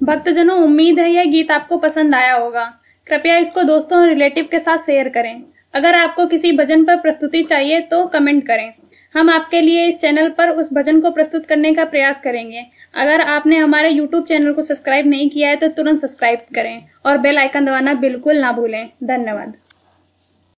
भक्तजनों, उम्मीद है यह गीत आपको पसंद आया होगा। कृपया इसको दोस्तों और रिलेटिव के साथ शेयर करें। अगर आपको किसी भजन पर प्रस्तुति चाहिए तो कमेंट करें। हम आपके लिए इस चैनल पर उस भजन को प्रस्तुत करने का प्रयास करेंगे। अगर आपने हमारे YouTube चैनल को सब्सक्राइब नहीं किया है तो तुरंत सब्सक्राइब करें और बेल आइकन दबाना बिल्कुल ना भूलें। धन्यवाद।